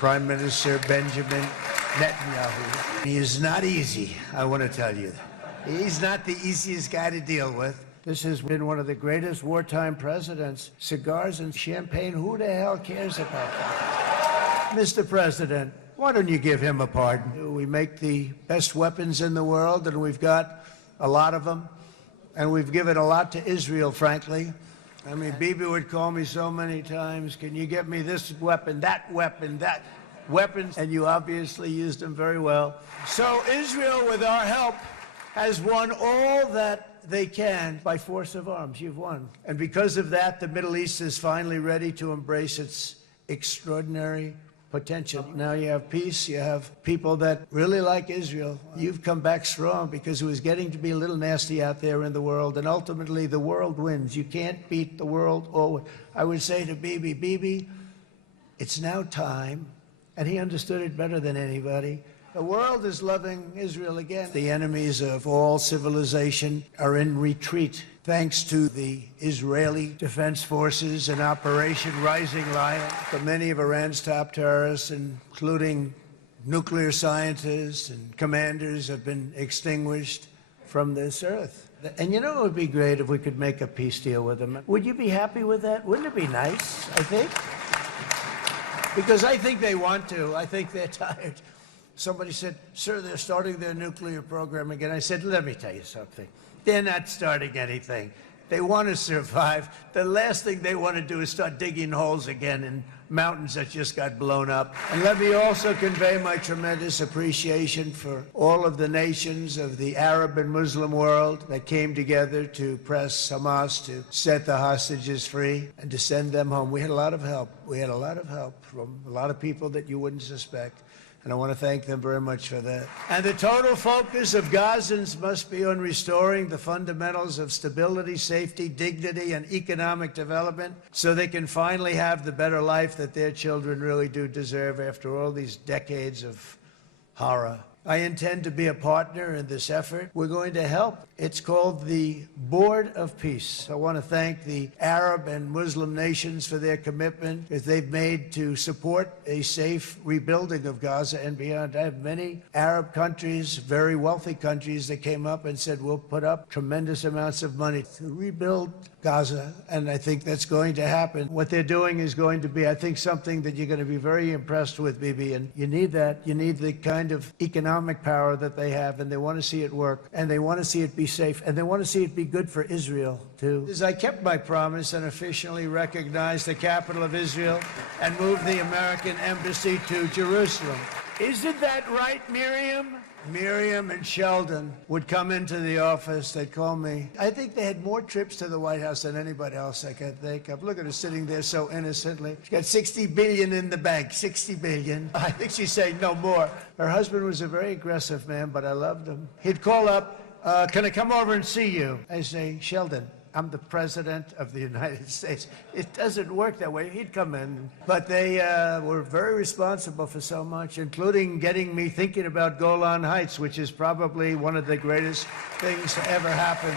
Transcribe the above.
Prime Minister Benjamin Netanyahu. He is not easy, I want to tell you. He's not the easiest guy to deal with. This has been one of the greatest wartime presidents. Cigars and champagne, who the hell cares about that? Mr. President, why don't you give him a pardon? We make the best weapons in the world, and we've got a lot of them. And we've given a lot to Israel, frankly. I mean, Bibi would call me so many times, can you get me this weapon, that weapons, and you obviously used them very well. So Israel, with our help, has won all that they can by force of arms. You've won. And because of that, the Middle East is finally ready to embrace its extraordinary potential. Now you have peace, you have people that really like Israel. You've come back strong because it was getting to be a little nasty out there in the world, and ultimately the world wins. You can't beat the world. Or I would say to Bibi, it's now time, and he understood it better than anybody. The world is loving Israel again. The enemies of all civilization are in retreat thanks to the Israeli Defense Forces and Operation Rising Lion. But many of Iran's top terrorists, including nuclear scientists and commanders, have been extinguished from this earth. And you know it would be great if we could make a peace deal with them. Would you be happy with that? Wouldn't it be nice, I think? Because I think they want to. I think they're tired. Somebody said, sir, they're starting their nuclear program again. I said, let me tell you something. They're not starting anything. They want to survive. The last thing they want to do is start digging holes again in mountains that just got blown up. And let me also convey my tremendous appreciation for all of the nations of the Arab and Muslim world that came together to press Hamas to set the hostages free and to send them home. We had a lot of help. We had a lot of help from a lot of people that you wouldn't suspect. And I want to thank them very much for that. And the total focus of Gazans must be on restoring the fundamentals of stability, safety, dignity, and economic development so they can finally have the better life that their children really do deserve after all these decades of horror. I intend to be a partner in this effort. We're going to help. It's called the Board of Peace. I want to thank the Arab and Muslim nations for their commitment that they've made to support a safe rebuilding of Gaza and beyond. I have many Arab countries, very wealthy countries, that came up and said, we'll put up tremendous amounts of money to rebuild Gaza, and I think that's going to happen. What they're doing is going to be, I think, something that you're going to be very impressed with, Bibi, and you need that. You need the kind of economic power that they have, and they want to see it work, and they want to see it be safe, and they want to see it be good for Israel, too. As I kept my promise and officially recognized the capital of Israel and moved the American embassy to Jerusalem. Isn't that right, Miriam? Miriam and Sheldon would come into the office. They'd call me. I think they had more trips to the White House than anybody else I can think of. Look at her sitting there so innocently. She got $60 billion in the bank. $60 billion. I think she's saying no more. Her husband was a very aggressive man, but I loved him. He'd call up, can I come over and see you? I say, Sheldon, I'm the president of the United States. It doesn't work that way. He'd come in. But they were very responsible for so much, including getting me thinking about Golan Heights, which is probably one of the greatest things to ever happen